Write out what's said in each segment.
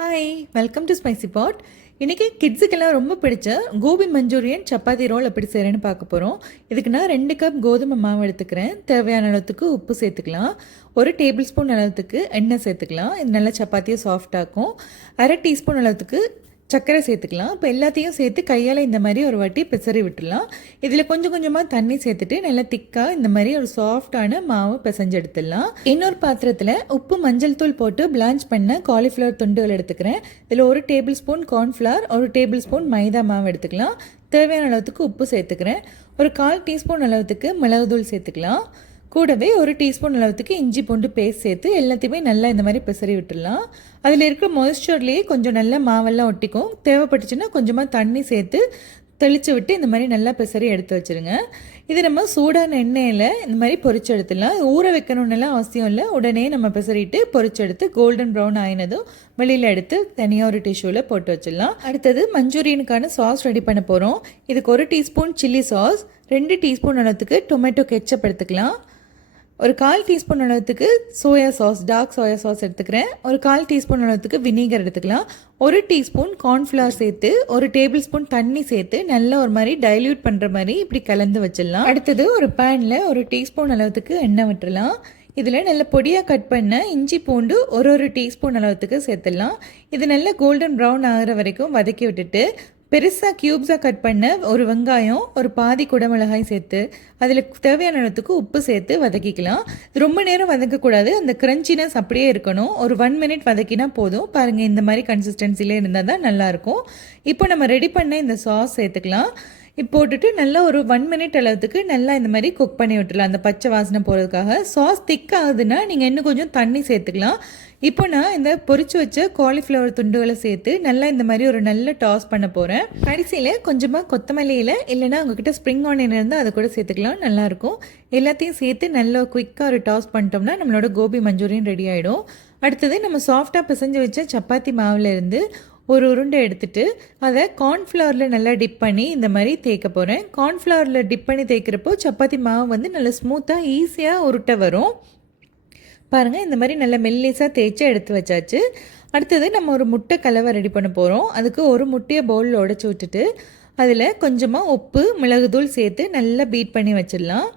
Hi welcome to spicy பாட். இன்றைக்கி கிட்ஸுக்கெல்லாம் ரொம்ப பிடிச்ச கோபி மஞ்சூரியன் சப்பாத்தி ரோல் எப்படி செய்கிறேன்னு பார்க்க போகிறோம். இதுக்கு நான் 2 கப் கோதுமை மாவு எடுத்துக்கிறேன். தேவையான அளவுக்கு உப்பு சேர்த்துக்கலாம். 1 டேபிள் ஸ்பூன் அளவுக்கு எண்ணெய் சேர்த்துக்கலாம். இது நல்லா சப்பாத்தியை சாஃப்டாக்கும். 1/2 டீஸ்பூன் அளவுக்கு சர்க்கரை சேர்த்துக்கலாம். இப்போ எல்லாத்தையும் சேர்த்து கையால் இந்த மாதிரி ஒரு வாட்டி பிசறி விட்டுடலாம். இதில் கொஞ்சம் கொஞ்சமாக தண்ணி சேர்த்துட்டு நல்லா திக்காக இந்த மாதிரி ஒரு சாஃப்டான மாவு பிசைஞ்சு எடுத்துடலாம். இன்னொரு பாத்திரத்தில் உப்பு மஞ்சள் தூள் போட்டு பிளான்ச் பண்ண காலிஃப்ளவர் துண்டுகள் எடுத்துக்கிறேன். இதில் 1 tablespoon cornflour, 1 tablespoon maida மாவு எடுத்துக்கலாம். தேவையான அளவுக்கு உப்பு சேர்த்துக்கிறேன். ஒரு 1/4 டீஸ்பூன் அளவுக்கு மிளகுத்தூள் சேர்த்துக்கலாம். கூடவே 1 டீஸ்பூன் அளவுக்கு இஞ்சி பூண்டு பேஸ்ட் சேர்த்து எல்லாத்தையுமே நல்லா இந்த மாதிரி பிசறி விட்டுடலாம். அதில் இருக்கிற மாய்ஸ்சர்லேயே கொஞ்சம் நல்லா மாவெல்லாம் ஒட்டிக்கும். தேவைப்பட்டுச்சுன்னா கொஞ்சமாக தண்ணி சேர்த்து தெளித்து விட்டு இந்த மாதிரி நல்லா பிசறி எடுத்து வச்சுருங்க. இது நம்ம சூடான எண்ணெயில் இந்த மாதிரி பொரிச்சு எடுத்துடலாம். ஊற வைக்கணுன்னெல்லாம் அவசியம் இல்லை. உடனே நம்ம பிசறிட்டு பொரிச்செடுத்து கோல்டன் ப்ரௌன் ஆயினதும் வெளியில் எடுத்து தனியாக ஒரு டிஷ்யூவில் போட்டு வச்சிடலாம். அடுத்தது மஞ்சூரியனுக்கான சாஸ் ரெடி பண்ண போகிறோம். இதுக்கு 1 டீஸ்பூன் சில்லி சாஸ், 2 டீஸ்பூன் அளவுக்கு டொமேட்டோ கெச்சப் எடுத்துக்கலாம். ஒரு 1/4 டீஸ்பூன் அளவுக்கு soya sauce, dark soya sauce எடுத்துக்கிறேன். ஒரு 1/4 டீஸ்பூன் அளவுக்கு வினிகர் எடுத்துக்கலாம். 1 டீஸ்பூன் கார்ன்ஃப்ளவர் சேர்த்து 1 டேபிள் ஸ்பூன் தண்ணி சேர்த்து நல்லா ஒரு மாதிரி டைல்யூட் பண்ணுற மாதிரி இப்படி கலந்து வச்சிடலாம். அடுத்தது ஒரு பேனில் 1 டீஸ்பூன் அளவுக்கு எண்ணெய் விட்டுடலாம். இதில் நல்ல பொடியாக கட் பண்ண இஞ்சி பூண்டு 1 டீஸ்பூன் அளவுக்கு சேர்த்துடலாம். இது நல்லா கோல்டன் ப்ரௌன் ஆகிற வரைக்கும் வதக்கி விட்டுட்டு பெருசாக க்யூப்ஸாக கட் பண்ண ஒரு வெங்காயம், ஒரு பாதி குடமிளகாய் சேர்த்து அதில் தேவையான அளவுக்கு உப்பு சேர்த்து வதக்கிக்கலாம். ரொம்ப நேரம் வதக்கக்கூடாது, அந்த க்ரன்ச்சினஸ் அப்படியே இருக்கணும். ஒரு 1 மினிட் வதக்கினா போதும். பாருங்கள், இந்த மாதிரி கன்சிஸ்டன்சிலே இருந்தால் தான் நல்லாயிருக்கும். இப்போ நம்ம ரெடி பண்ண இந்த சாஸ் சேர்த்துக்கலாம். இப்போ போட்டுட்டு நல்லா ஒரு 1 மினிட் அளவுக்கு நல்லா இந்த மாதிரி குக் பண்ணி விட்டுடலாம். அந்த பச்சை வாசனை போகிறதுக்காக. சாஸ் திக் ஆகுதுன்னா நீங்கள் இன்னும் கொஞ்சம் தண்ணி சேர்த்துக்கலாம். இப்போ நான் இந்த பொரிச்சு வச்ச காலிஃப்ளவர் துண்டுகளை சேர்த்து நல்லா இந்த மாதிரி ஒரு நல்ல டாஸ் பண்ண போகிறேன். கடைசியில் கொஞ்சமாக கொத்தமல்லியில் இல்லைனா உங்ககிட்ட ஸ்ப்ரிங் ஆனியன் இருந்தால் அதை கூட சேர்த்துக்கலாம், நல்லாயிருக்கும். எல்லாத்தையும் சேர்த்து நல்லா குயிக்காக ஒரு டாஸ் பண்ணிட்டோம்னா நம்மளோட கோபி மஞ்சூரியன் ரெடி ஆகிடும். அடுத்தது நம்ம சாஃப்டாக பிசைஞ்சு வச்ச சப்பாத்தி மாவுலேருந்து ஒரு உருண்டை எடுத்துட்டு அதை கார்ன்ஃப்ளவரில் நல்லா டிப் பண்ணி இந்த மாதிரி தேய்க்க போகிறேன். கார்ன்ஃப்ளவரில் டிப் பண்ணி தேய்க்கிறப்போ சப்பாத்தி மாவு வந்து நல்லா ஸ்மூத்தாக ஈஸியாக உருட்டை வரும். பாருங்கள், இந்த மாதிரி நல்லா மெல்லிஸாக தேய்ச்சி எடுத்து வச்சாச்சு. அடுத்தது நம்ம ஒரு முட்டை கலவை ரெடி பண்ண போகிறோம். அதுக்கு ஒரு முட்டையை பவுலில் உடச்சி விட்டுட்டு அதில் கொஞ்சமாக உப்பு மிளகுத்தூள் சேர்த்து நல்லா பீட் பண்ணி வச்சிடலாம்.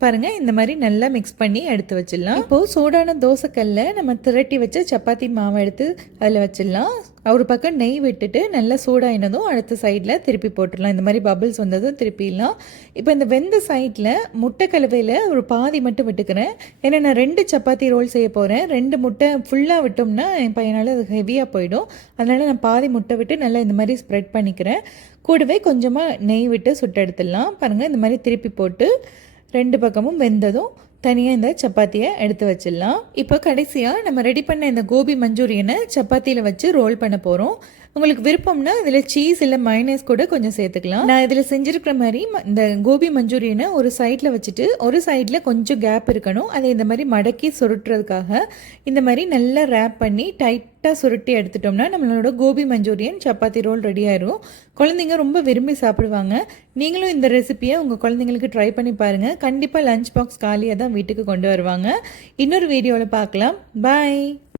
பாருங்கள், இந்த மாதிரி நல்லா மிக்ஸ் பண்ணி எடுத்து வச்சிடலாம். இப்போது சூடான தோசைக்கல்ல நம்ம திரட்டி வச்ச சப்பாத்தி மாவை எடுத்து அதில் வச்சிடலாம். ஒரு பக்கம் நெய் விட்டுட்டு நல்லா சூடாயினதும் அடுத்த சைடில் திருப்பி போட்டுடலாம். இந்த மாதிரி பபிள்ஸ் வந்ததும் திருப்பிடலாம். இப்போ இந்த வெந்த சைடில் முட்டை கலவையில் ஒரு பாதி மட்டும் விட்டுக்கிறேன். ஏன்னா நான் 2 சப்பாத்தி ரோல் செய்ய போகிறேன். 2 முட்டை ஃபுல்லாக விட்டோம்னா என் பையனால் அது ஹெவியாக போயிடும். அதனால் நான் பாதி முட்டை விட்டு நல்லா இந்த மாதிரி ஸ்ப்ரெட் பண்ணிக்கிறேன். கூடவே கொஞ்சமாக நெய் விட்டு சுட்டு எடுத்துடலாம். பாருங்கள், இந்த மாதிரி திருப்பி போட்டு 2 பக்கமும் வெந்ததும் தனியாக இந்த சப்பாத்தியை எடுத்து வச்சிடலாம். இப்போ கடைசியாக நம்ம ரெடி பண்ண இந்த கோபி மஞ்சூரியனை சப்பாத்தியில் வச்சு ரோல் பண்ண போகிறோம். உங்களுக்கு விருப்பம்னா இதில் சீஸ் இல்லை மைனஸ் கூட கொஞ்சம் சேர்த்துக்கலாம். நான் இதில் செஞ்சுருக்கிற மாதிரி இந்த கோபி மஞ்சூரியனை ஒரு சைடில் வச்சுட்டு ஒரு சைடில் கொஞ்சம் கேப் இருக்கணும். அதை இந்த மாதிரி மடக்கி சுருட்டுறதுக்காக இந்த மாதிரி நல்லா ரேப் பண்ணி டைட்டாக சுருட்டி எடுத்துட்டோம்னா நம்மளோட கோபி மஞ்சூரியன் சப்பாத்தி ரோல் ரெடி ஆயிரும். குழந்தைங்க ரொம்ப விரும்பி சாப்பிடுவாங்க. நீங்களும் இந்த ரெசிபியை உங்கள் குழந்தைங்களுக்கு ட்ரை பண்ணி பாருங்கள். கண்டிப்பாக லஞ்ச் பாக்ஸ் காலியாக தான் வீட்டுக்கு கொண்டு வருவாங்க. இன்னொரு வீடியோவில் பார்க்கலாம். பாய்.